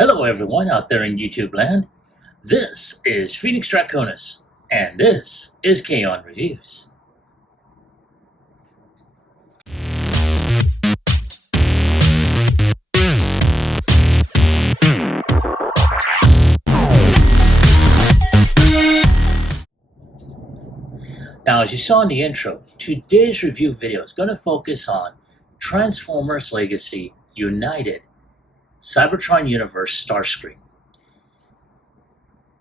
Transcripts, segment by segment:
Hello everyone out there in YouTube land. This is Phoenix Draconis, and this is Kaon Reviews. Now, as you saw in the intro, today's review video is going to focus on Transformers Legacy United Cybertron Universe Starscream.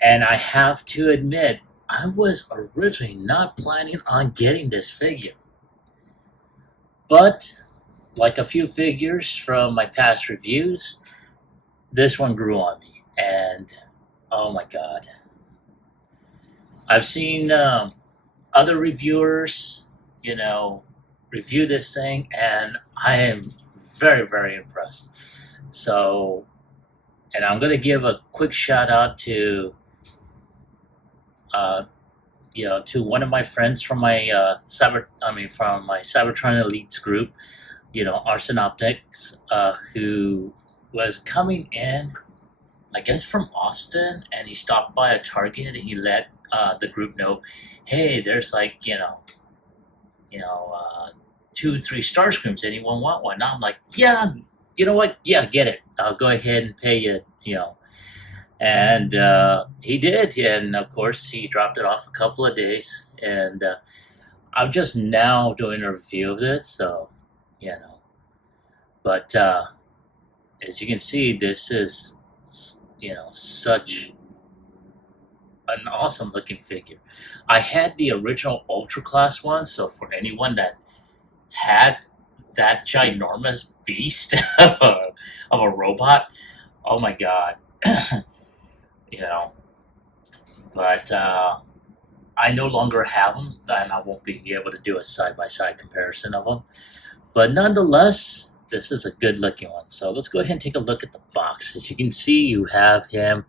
And I have to admit, I was originally not planning on getting this figure. But, like a few figures from my past reviews, this one grew on me. And, oh my god. I've seen other reviewers, review this thing, and I am very, very impressed. So, and I'm going to give a quick shout out to to one of my friends from my from my Cybertron Elites group, Arson Optics, who was coming in, I guess from Austin, and he stopped by a Target and he let the group know, hey, there's like 2-3 Starscreams. Anyone want one? Now I'm like, yeah, you know what? Yeah, get it. I'll go ahead and pay you, And he did, and of course he dropped it off a couple of days, and I'm just now doing a review of this, so but as you can see, this is such an awesome looking figure. I had the original Ultra Class one, so for anyone that had that ginormous beast of a robot, oh my god. But I no longer have them, and I won't be able to do a side-by-side comparison of them. But nonetheless, this is a good-looking one. So let's go ahead and take a look at the box. As you can see, you have him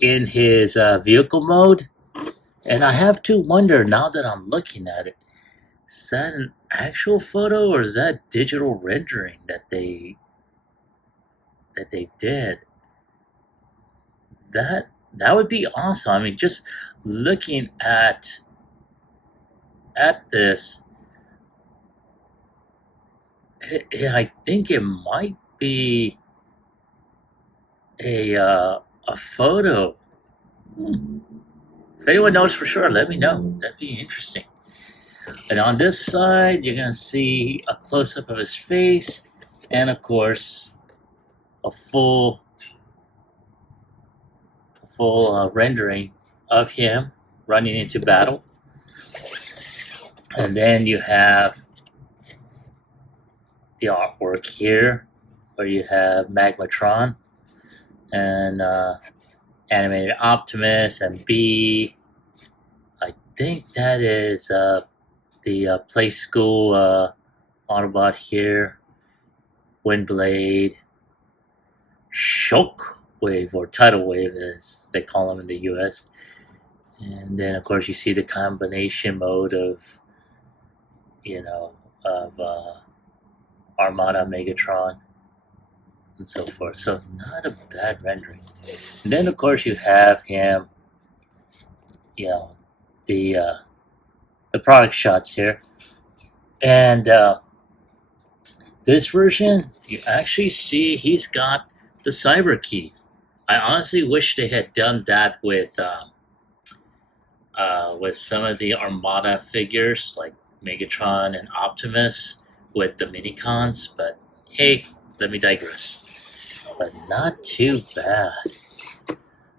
in his vehicle mode. And I have to wonder, now that I'm looking at it, is that an actual photo or is that digital rendering that they did? That would be awesome. I mean, just looking at this, I think it might be a photo. If anyone knows for sure, let me know. That'd be interesting. And on this side, you're gonna see a close-up of his face, and of course, a full rendering of him running into battle. And then you have the artwork here, where you have Magmatron and animated Optimus and B. I think that is the Play School Autobot here, Windblade, Shockwave, or Tidal Wave as they call them in the US. And then of course you see the combination mode of Armada, Megatron, and so forth. So not a bad rendering. And then of course you have him, the product shots here. And this version, you actually see he's got the Cyber Key. I honestly wish they had done that with some of the Armada figures like Megatron and Optimus with the Minicons, but hey, let me digress. But not too bad.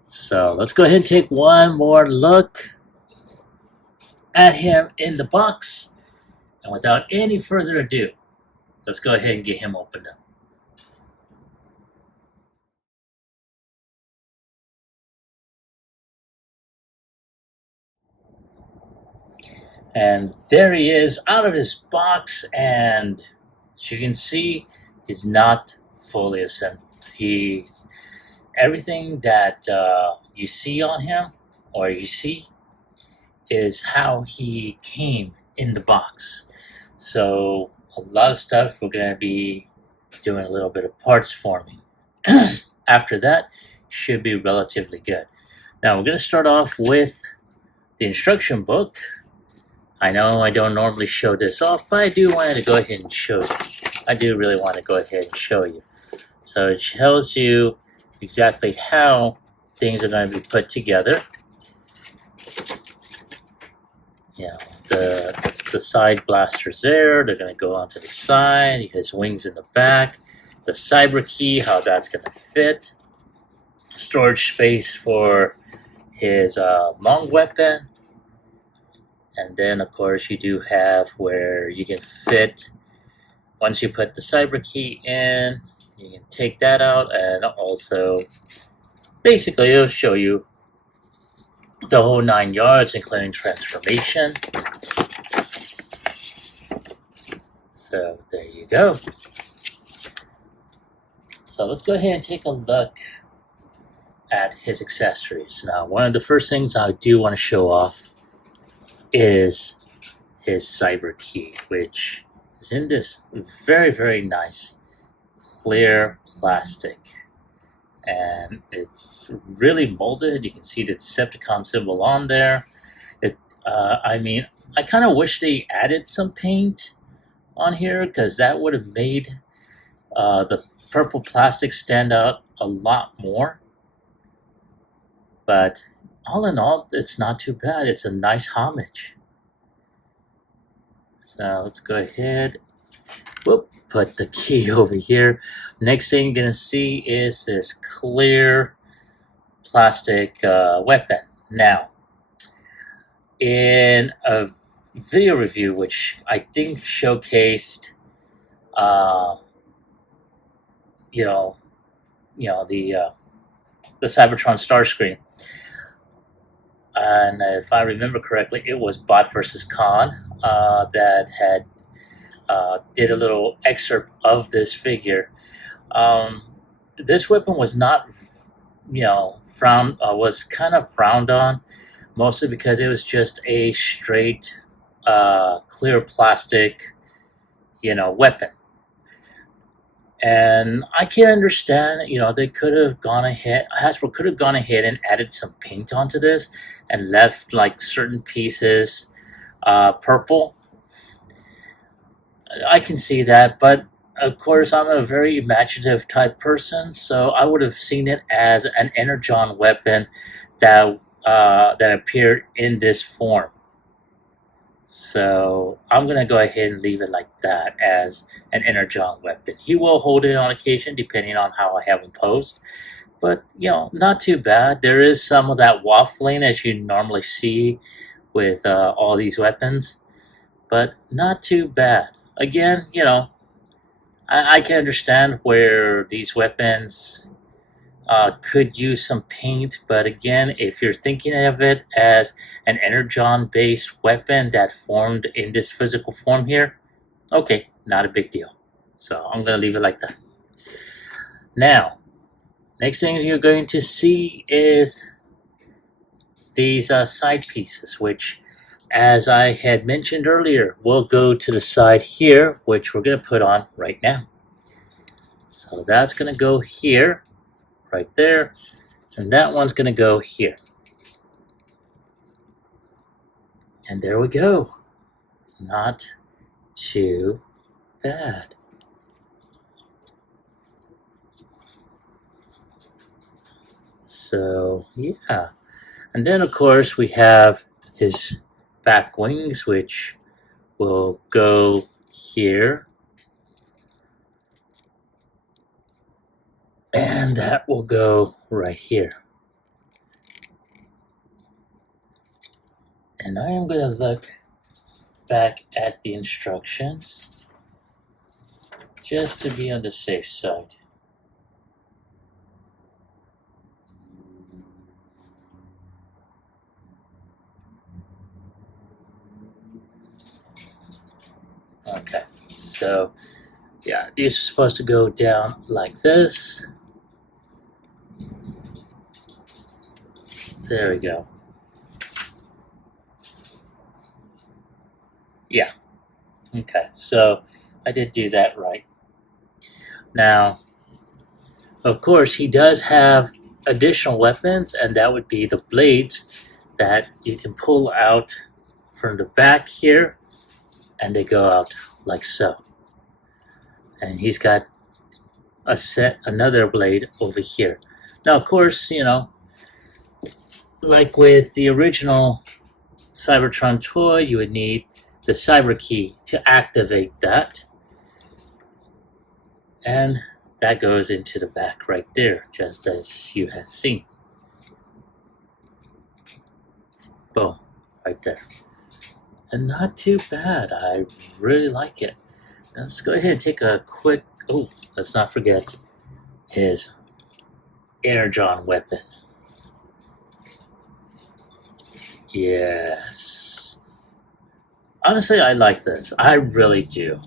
So let's go ahead and take one more look at him in the box. And without any further ado, let's go ahead and get him opened up. And there he is out of his box, and as you can see, he's not fully assembled. Everything that you see on him, or you see, is how he came in the box. So a lot of stuff we're going to be doing a little bit of parts forming. after that, should be relatively good. Now we're going to start off with the instruction book. I know I don't normally show this off, but I do want to go ahead and show you. I do really want to go ahead and show you. So it tells you exactly how things are going to be put together. You know, the side blasters there, they're going to go onto the side, his wings in the back, the cyber key, how that's going to fit, storage space for his long weapon, and then of course you do have where you can fit, once you put the cyber key in, you can take that out, and also basically it'll show you the whole 9 yards, including transformation. So there you go. So let's go ahead and take a look at his accessories. Now, one of the first things I do want to show off is his cyber key, which is in this very, very nice clear plastic. And it's really molded. You can see the Decepticon symbol on there. I mean, I kind of wish they added some paint on here, because that would have made the purple plastic stand out a lot more. But all in all, it's not too bad. It's a nice homage. So let's go ahead. Whoop, put the key over here. Next thing you're going to see is this clear plastic weapon. Now, in a video review, which I think showcased, the Cybertron Starscream, and if I remember correctly, it was Bot versus Kaon that had did a little excerpt of this figure. This weapon was not, was kind of frowned on, mostly because it was just a straight clear plastic, weapon. And I can understand, they could have gone ahead, Hasbro could have gone ahead and added some paint onto this and left like certain pieces purple. I can see that, but of course I'm a very imaginative type person, so I would have seen it as an Energon weapon that appeared in this form. So I'm going to go ahead and leave it like that, as an Energon weapon. He will hold it on occasion depending on how I have him posed. But, not too bad. There is some of that waffling as you normally see with all these weapons. But not too bad. Again, I can understand where these weapons could use some paint, but again, if you're thinking of it as an Energon-based weapon that formed in this physical form here, okay, not a big deal. So I'm going to leave it like that. Now, next thing you're going to see is these side pieces, which, as I had mentioned earlier, will go to the side here, which we're going to put on right now. So that's going to go here, right there, and that one's going to go here. And there we go. Not too bad. So, yeah. And then, of course, we have his back wings, which will go here. And that will go right here. And I am going to look back at the instructions just to be on the safe side. Okay, so yeah, these are supposed to go down like this. There we go. Yeah. Okay, so I did do that right. Now, Of course, he does have additional weapons, and that would be the blades that you can pull out from the back here, and they go out like so. And he's got another blade over here. Now, of course, like with the original Cybertron toy, you would need the Cyber Key to activate that. And that goes into the back right there, just as you have seen. Boom, right there. And not too bad. I really like it. Let's go ahead and take a quick... Oh, let's not forget his Energon weapon. Yes. Honestly, I like this. I really do.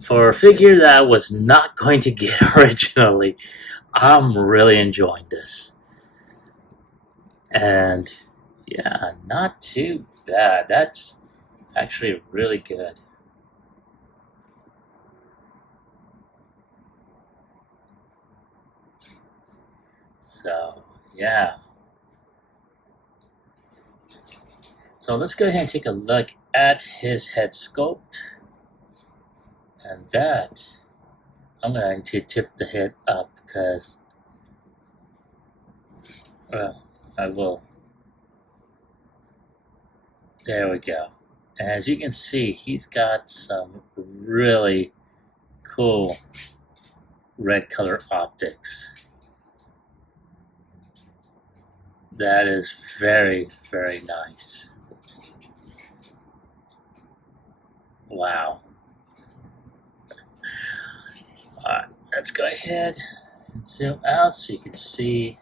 For a figure that I was not going to get originally, I'm really enjoying this. And yeah, not too bad. That's actually really good. So, yeah. So let's go ahead and take a look at his head sculpt. And that, I'm going to tip the head up because, well, I will. There we go. And as you can see, he's got some really cool red color optics. That is very, very nice. Wow. Alright, let's go ahead and zoom out so you can see,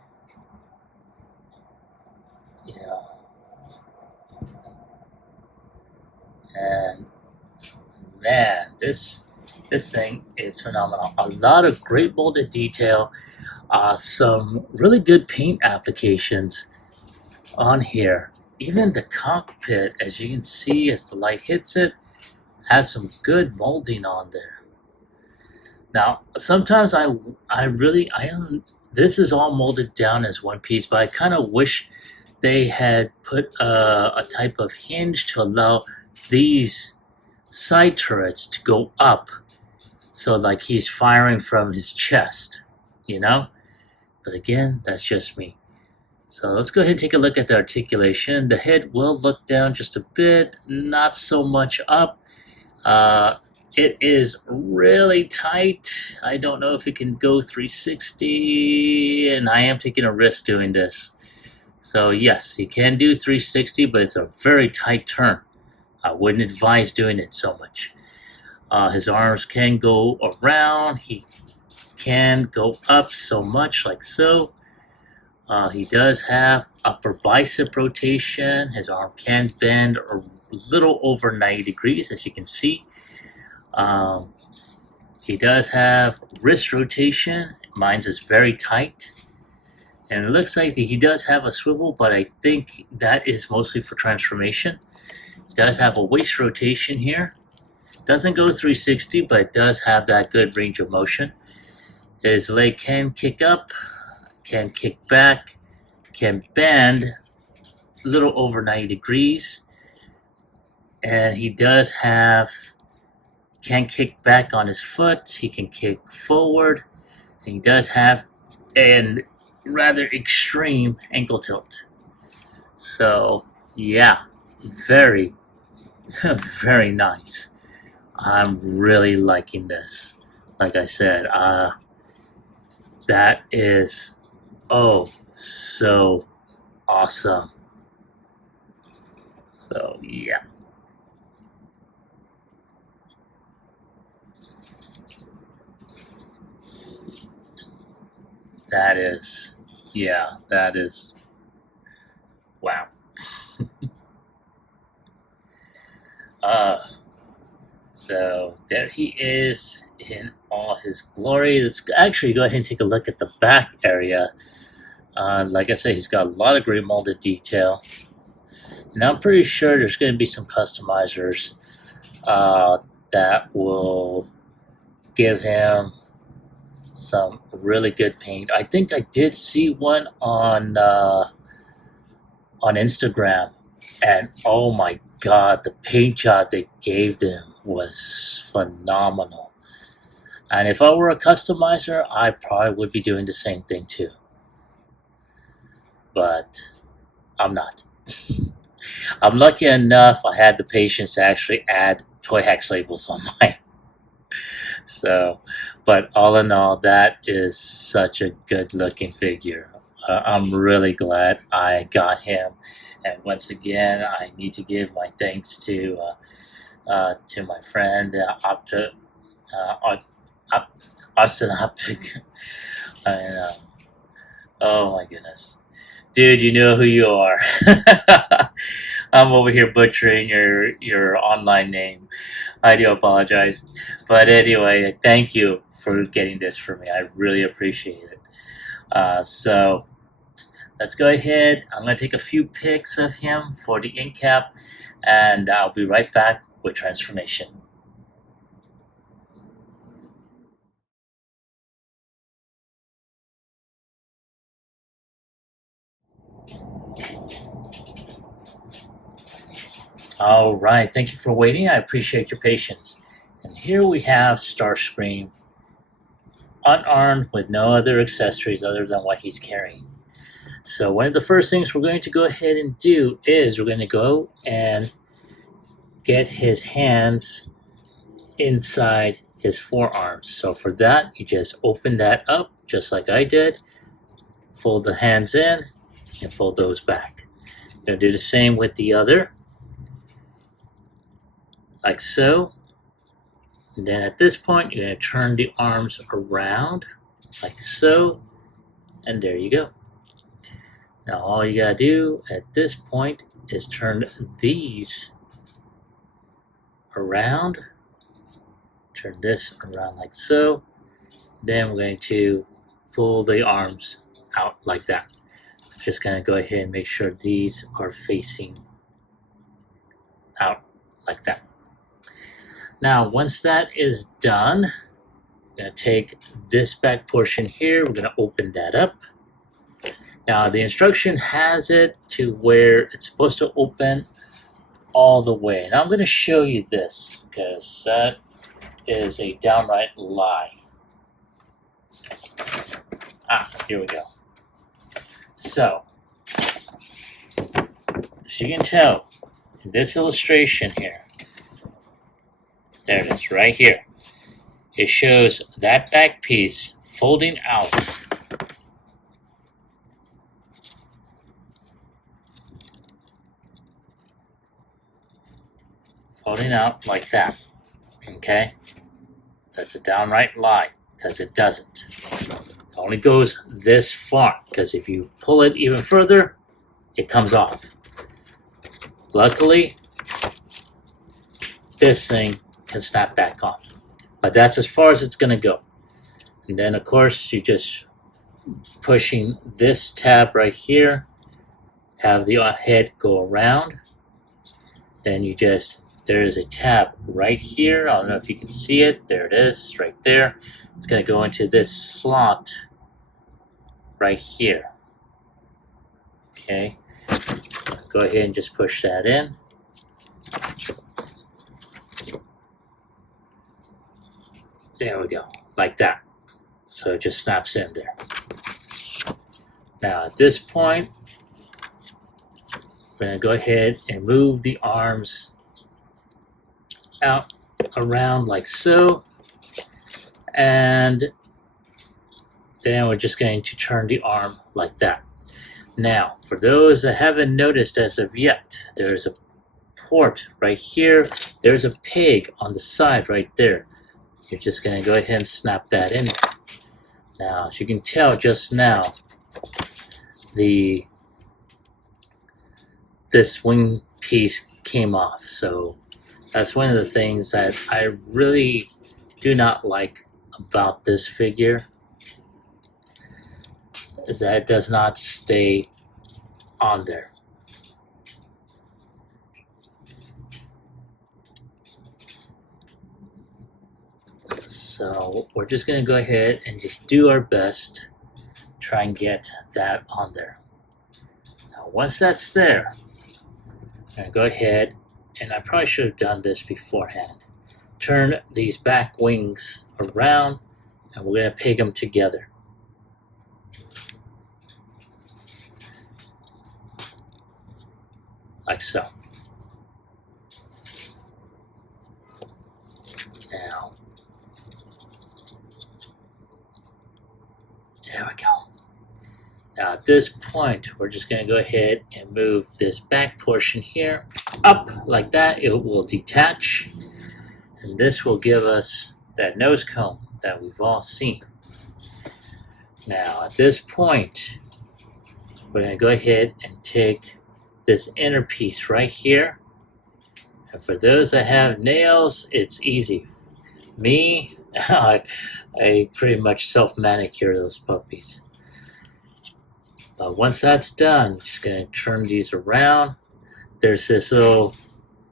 and man, this thing is phenomenal. A lot of great molded detail, some really good paint applications on here. Even the cockpit, as you can see as the light hits it, has some good molding on there. Now, sometimes this is all molded down as one piece, but I kind of wish they had put a type of hinge to allow these side turrets to go up. So like he's firing from his chest, But again, that's just me. So let's go ahead and take a look at the articulation. The head will look down just a bit, not so much up. It is really tight. I don't know if it can go 360, and I am taking a risk doing this. So yes, he can do 360, but it's a very tight turn. I wouldn't advise doing it so much. His arms can go around. He can go up so much, like so. He does have upper bicep rotation. His arm can bend a little over 90 degrees, as you can see. He does have wrist rotation. Mine's is very tight. And it looks like he does have a swivel, but I think that is mostly for transformation. He does have a waist rotation here. Doesn't go 360, but it does have that good range of motion. His leg can kick up, can kick back, can bend a little over 90 degrees. And he does have, can kick back on his foot, he can kick forward, and he does have a rather extreme ankle tilt. So, yeah, very, very nice. I'm really liking this. Like I said, that is, so awesome. So, yeah. That is, wow. So there he is in all his glory. Let's actually go ahead and take a look at the back area. Like I said, he's got a lot of great molded detail. And I'm pretty sure there's going to be some customizers that will give him some really good paint. I think I did see one on Instagram, and oh my god, the paint job they gave them was phenomenal. And if I were a customizer, I probably would be doing the same thing too. But I'm not. I'm lucky enough I had the patience to actually add toy hex labels on mine. So, but all in all, that is such a good looking figure. I'm really glad I got him. And once again, I need to give my thanks to my friend Austin Optic. And, oh my goodness, dude, you know who you are. I'm over here butchering your online name. I do apologize, but anyway, thank you for getting this for me. I really appreciate it. So let's go ahead. I'm going to take a few pics of him for the ink cap, and I'll be right back with transformation. All right, thank you for waiting. I appreciate your patience. And here we have Starscream, unarmed with no other accessories other than what he's carrying. So one of the first things we're going to go ahead and do is we're going to go and get his hands inside his forearms. So for that, you just open that up just like I did, fold the hands in and fold those back. You're going to do the same with the other, like so. And then at this point, you're going to turn the arms around like so, and there you go. Now all you gotta do at this point is turn these around, turn this around like so. Then we're going to pull the arms out like that. Just gonna go ahead and make sure these are facing out like that. Now once that is done, I'm gonna take this back portion here, we're gonna open that up. Now the instruction has it to where it's supposed to open all the way. Now I'm going to show you this because that is a downright lie. Here we go. So, as you can tell in this illustration here, there it is right here. It shows that back piece folding out. Folding out like that, okay? That's a downright lie, because it doesn't. It only goes this far, because if you pull it even further, it comes off. Luckily, this thing can snap back on, but that's as far as it's going to go. And then, of course, you just pushing this tab right here, have the head go around, then you just, there is a tab right here. I don't know if you can see it. There it is, right there. It's going to go into this slot right here. Okay. Go ahead and just push that in. There we go, like that. So it just snaps in there. Now at this point, we're going to go ahead and move the arms out around like so, and then we're just going to turn the arm like that. Now for those that haven't noticed as of yet, there's a port right here, there's a peg on the side right there. You're just going to go ahead and snap that in. Now as you can tell just now, this wing piece came off, so that's one of the things that I really do not like about this figure, is that it does not stay on there. So we're just going to go ahead and just do our best, try and get that on there. Now once that's there, I'm going to go ahead, and I probably should have done this beforehand. Turn these back wings around, and we're going to peg them together. Like so. Now, there we go. Now at this point, we're just going to go ahead and move this back portion here up like that. It will detach, and this will give us that nose cone that we've all seen. Now at this point, we're going to go ahead and take this inner piece right here, and for those that have nails, it's easy. Me, I pretty much self-manicure those puppies. But once that's done, I'm just going to turn these around. There's this little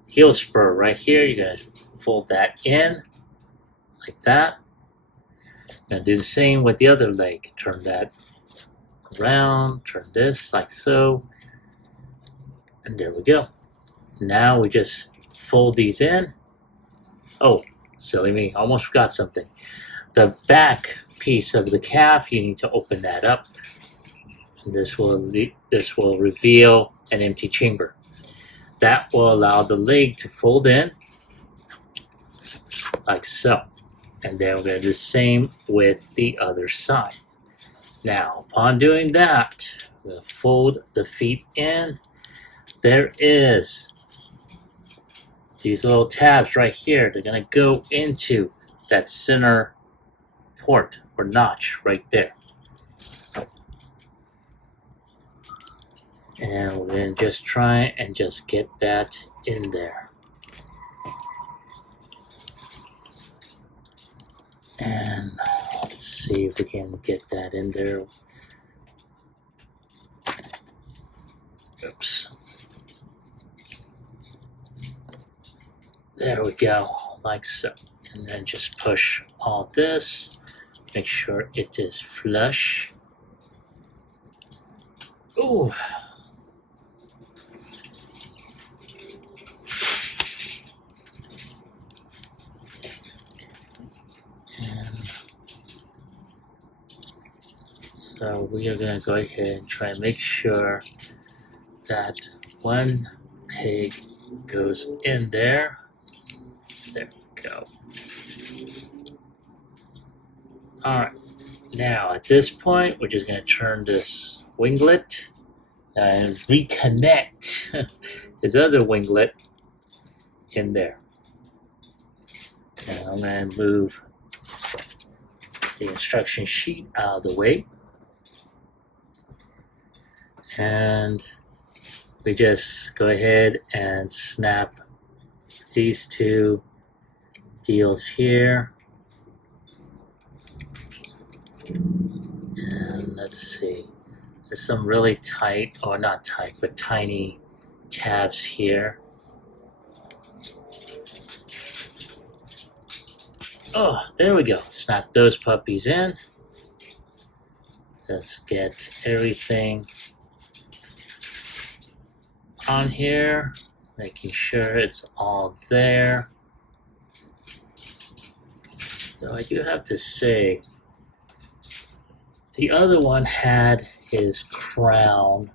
heel spur right here. You're going to fold that in like that. I'm going to do the same with the other leg. Turn that around, turn this like so. And there we go. Now we just fold these in. Oh, silly me, almost forgot something. The back piece of the calf, you need to open that up. And this will reveal an empty chamber. That will allow the leg to fold in like so. And then we're going to do the same with the other side. Now, upon doing that, we're going to fold the feet in. There is these little tabs right here. They're going to go into that center port or notch right there. And we're going to just try and just get that in there. And let's see if we can get that in there. Oops. There we go, like so. And then just push all this. Make sure it is flush. Ooh. So we are going to go ahead and try and make sure that one peg goes in there. There we go. Alright, now at this point, we're just going to turn this winglet and reconnect his other winglet in there. And I'm going to move the instruction sheet out of the way. And we just go ahead and snap these two deals here. And let's see, there's some really tight, or not tight, but tiny tabs here. Oh, there we go. Snap those puppies in. Just get everything on here, making sure it's all there. So I do have to say, the other one had his crown,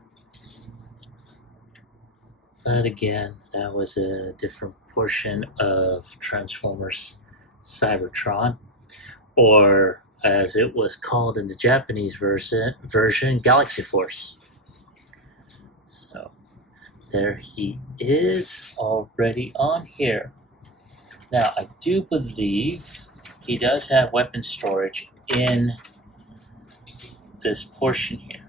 but again, that was a different portion of Transformers Cybertron, or as it was called in the Japanese version, Galaxy Force. So there he is, already on here. Now, I do believe he does have weapon storage in this portion here.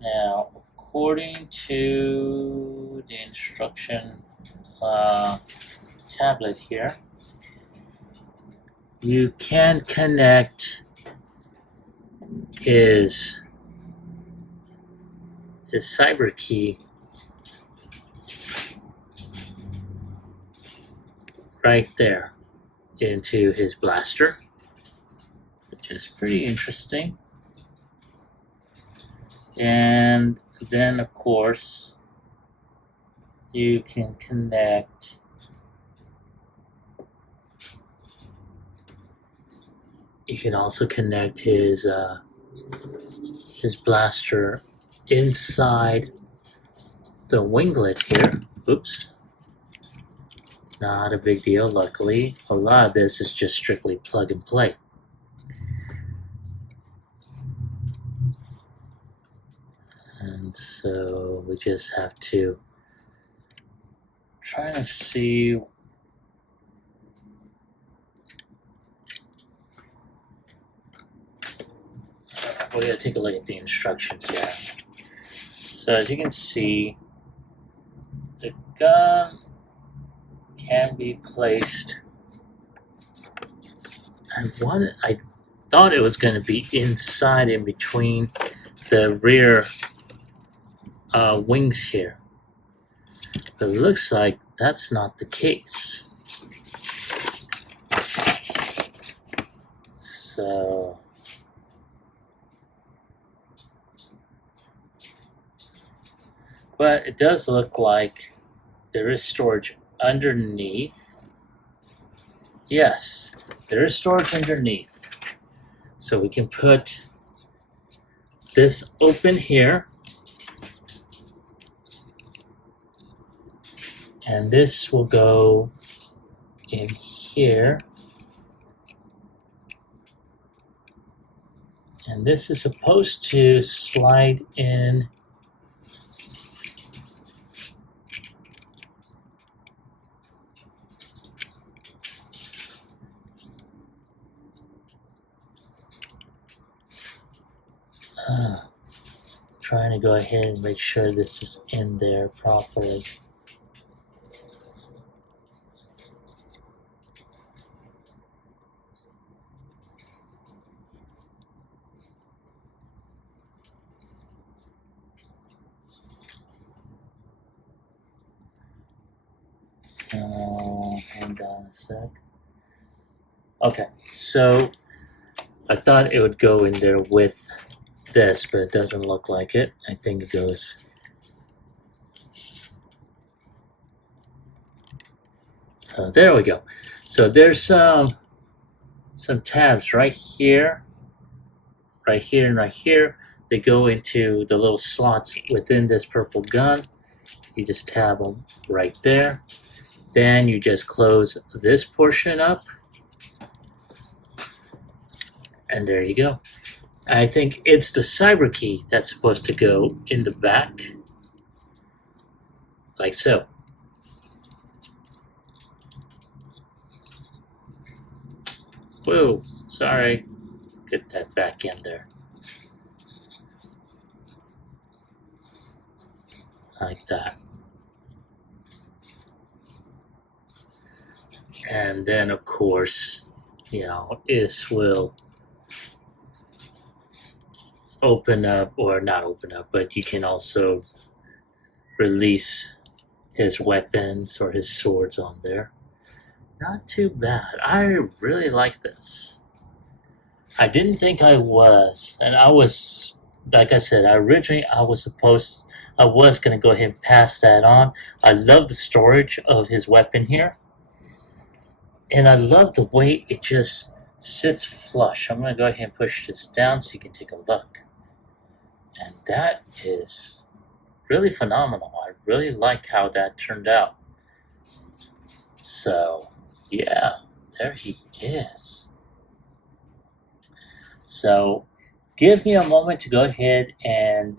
Now, according to the instruction tablet here, you can connect his cyber key right there into his blaster, which is pretty interesting. And then, of course, you can connect also connect his blaster inside the winglet here. Oops. Not a big deal, luckily. A lot of this is just strictly plug and play. And so we just have to try to see we're going to take a look at the instructions here. So as you can see, the gun can be placed. I thought it was going to be inside, in between the rear wings here, but it looks like that's not the case. So but it does look like there is storage underneath. Yes, there is storage underneath. So we can put this open here. And this will go in here. And this is supposed to slide in trying to go ahead and make sure this is in there properly. So, hold on a sec. Okay, so I thought it would go in there with this, but it doesn't look like it. I think it goes. So there we go. So there's some tabs right here, and right here. They go into the little slots within this purple gun. You just tab them right there. Then you just close this portion up. And there you go. I think it's the cyber key that's supposed to go in the back, like so. Whoa, sorry. Get that back in there. Like that. And then, of course, this will open up, or not open up, but you can also release his weapons or his swords on there. Not too bad. I really like this. I didn't think I was, and I was, like I said, originally I was going to go ahead and pass that on. I love the storage of his weapon here. And I love the way it just sits flush. I'm going to go ahead and push this down so you can take a look. And that is really phenomenal. I really like how that turned out. So, yeah, there he is. So, give me a moment to go ahead and,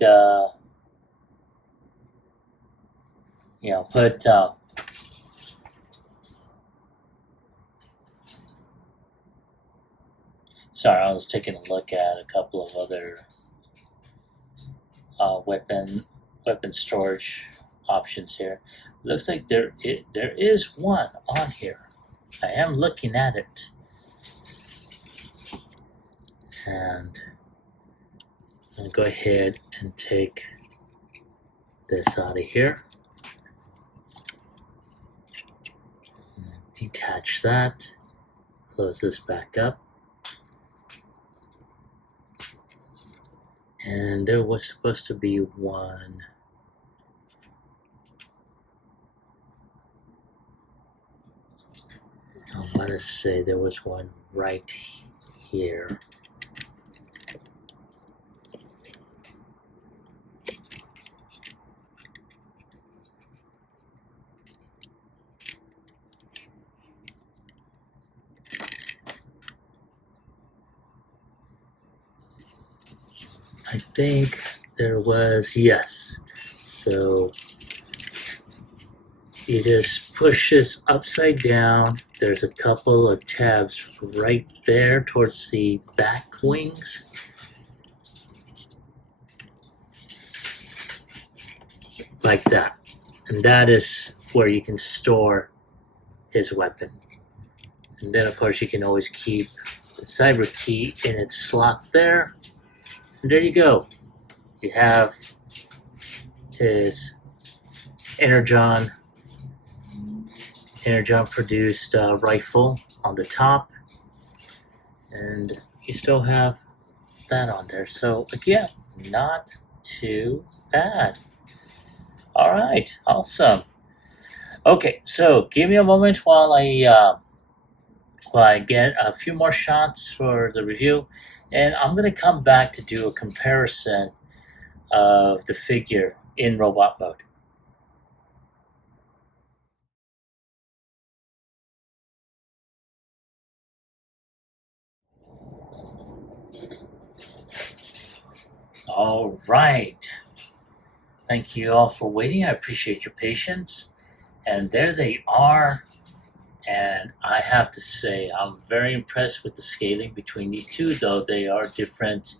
put... Sorry, I was taking a look at a couple of other weapon storage options here. Looks like there is one on here. I am looking at it. And I'm going to go ahead and take this out of here. Detach that. Close this back up. And there was supposed to be one. I want to say there was one right here. I think there was, yes. So you just push this upside down. There's a couple of tabs right there towards the back wings. Like that. And that is where you can store his weapon. And then of course you can always keep the cyber key in its slot there. And there you go. You have his Energon produced rifle on the top, and you still have that on there. So again, not too bad. All right, awesome. Okay, so give me a moment while I get a few more shots for the review, and I'm going to come back to do a comparison of the figure in robot mode. All right. Thank you all for waiting. I appreciate your patience. And there they are. And I have to say, I'm very impressed with the scaling between these two, though they are different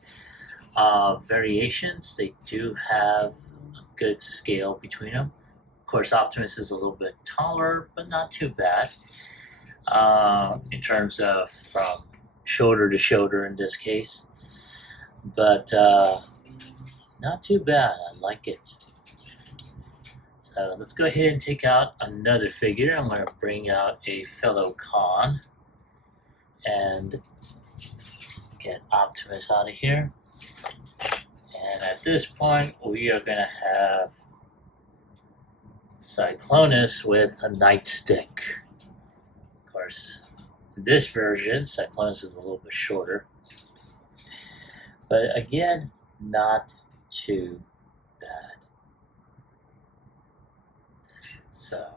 variations. They do have a good scale between them. Of course, Optimus is a little bit taller, but not too bad in terms of from shoulder to shoulder in this case. But not too bad. I like it. So let's go ahead and take out another figure. I'm going to bring out a fellow Kaon and get Optimus out of here. And at this point, we are going to have Cyclonus with a nightstick. Of course, in this version, Cyclonus is a little bit shorter. But again, not too bad. So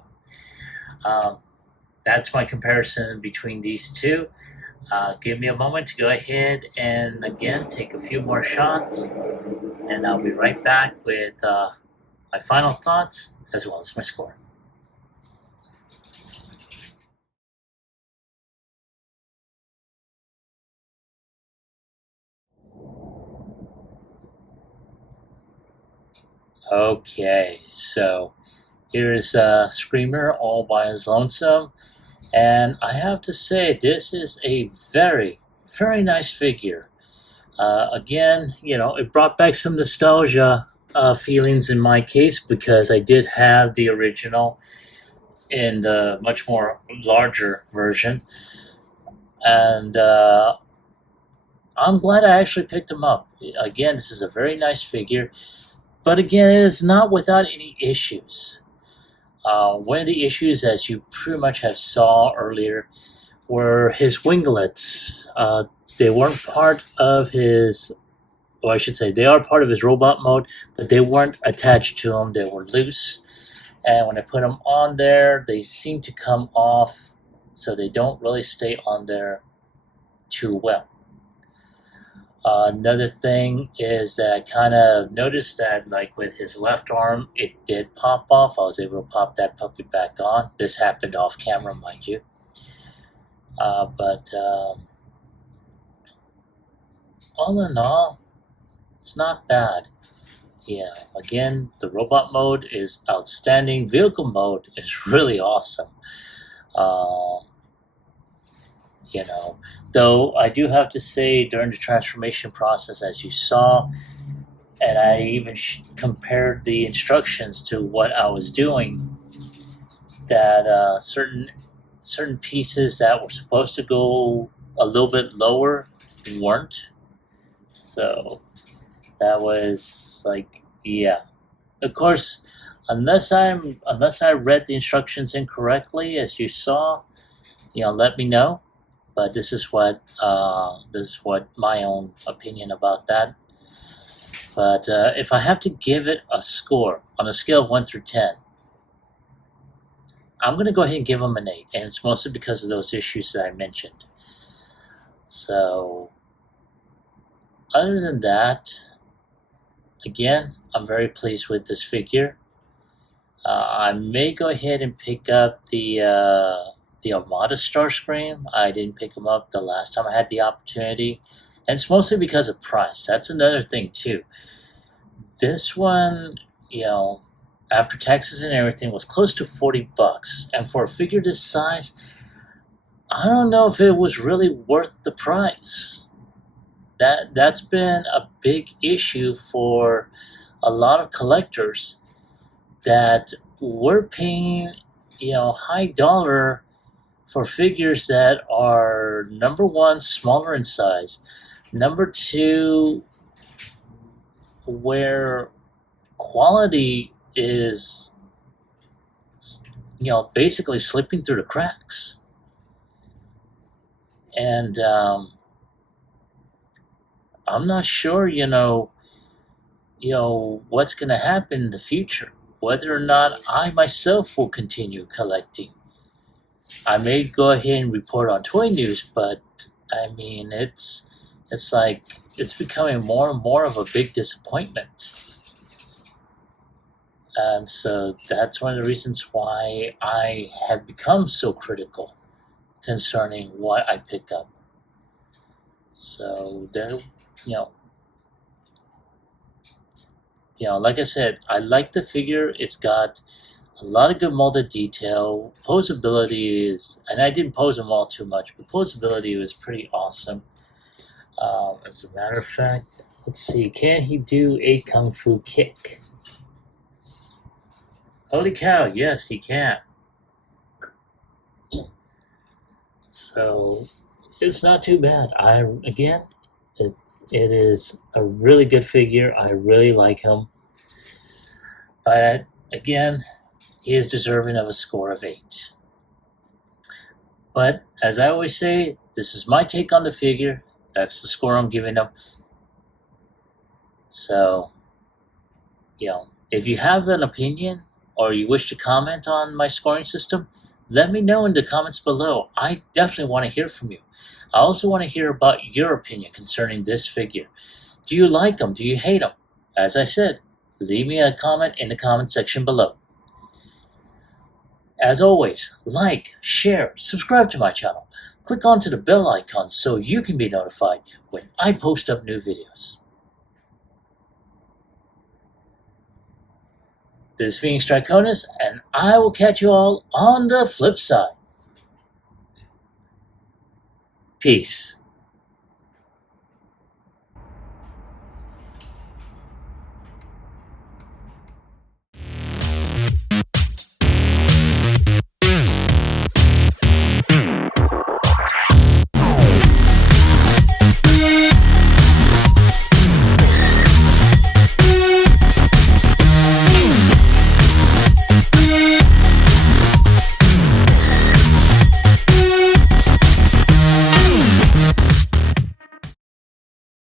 that's my comparison between these two. Give me a moment to go ahead and again take a few more shots, and I'll be right back with my final thoughts as well as my score. Okay, so here's Screamer all by his lonesome, and I have to say this is a very, very nice figure. Again, you know, it brought back some nostalgia feelings in my case because I did have the original in the much more larger version, and I'm glad I actually picked him up. Again, this is a very nice figure, but again, it is not without any issues. One of the issues, as you pretty much have saw earlier, were his winglets. They weren't part of his, or I should say, they are part of his robot mode, but they weren't attached to him. They were loose. And when I put them on there, they seem to come off, so they don't really stay on there too well. Another thing is that I kind of noticed that, like with his left arm, it did pop off. I was able to pop that puppy back on. This happened off camera, mind you. But all in all, it's not bad. Yeah, again, the robot mode is outstanding. Vehicle mode is really awesome. You know, though I do have to say during the transformation process, as you saw, and I even compared the instructions to what I was doing, that certain pieces that were supposed to go a little bit lower weren't. So that was like, yeah. Of course, unless I read the instructions incorrectly, as you saw, let me know. But this is what my own opinion about that. But if I have to give it a score on a scale of 1 through 10, I'm going to go ahead and give them an 8, and it's mostly because of those issues that I mentioned. So, other than that, again, I'm very pleased with this figure. I may go ahead and pick up the Armada Starscream. I didn't pick them up the last time I had the opportunity, and it's mostly because of price. That's another thing too. This one, after taxes and everything, was close to $40, and for a figure this size, I don't know if it was really worth the price. That's been a big issue for a lot of collectors, that we're paying, high dollar for figures that are, number one, smaller in size, number two, where quality is, basically slipping through the cracks. And I'm not sure, what's going to happen in the future, whether or not I myself will continue collecting. I may go ahead and report on Toy News, but I mean, it's like it's becoming more and more of a big disappointment. And so that's one of the reasons why I have become so critical concerning what I pick up. So there, like I said, I like the figure. It's got a lot of good molded detail. Posability is, and I didn't pose them all too much, but posability was pretty awesome. As a matter of fact, let's see, can he do a kung fu kick? Holy cow, yes, he can. So it's not too bad. It is a really good figure. I really like him. But again, he is deserving of a score of 8. But as I always say, this is my take on the figure. That's the score I'm giving him. So, if you have an opinion or you wish to comment on my scoring system, let me know in the comments below. I definitely want to hear from you. I also want to hear about your opinion concerning this figure. Do you like him? Do you hate him? As I said, leave me a comment in the comment section below. As always, like, share, subscribe to my channel. Click onto the bell icon so you can be notified when I post up new videos. This is Phoenix Draconis, and I will catch you all on the flip side. Peace.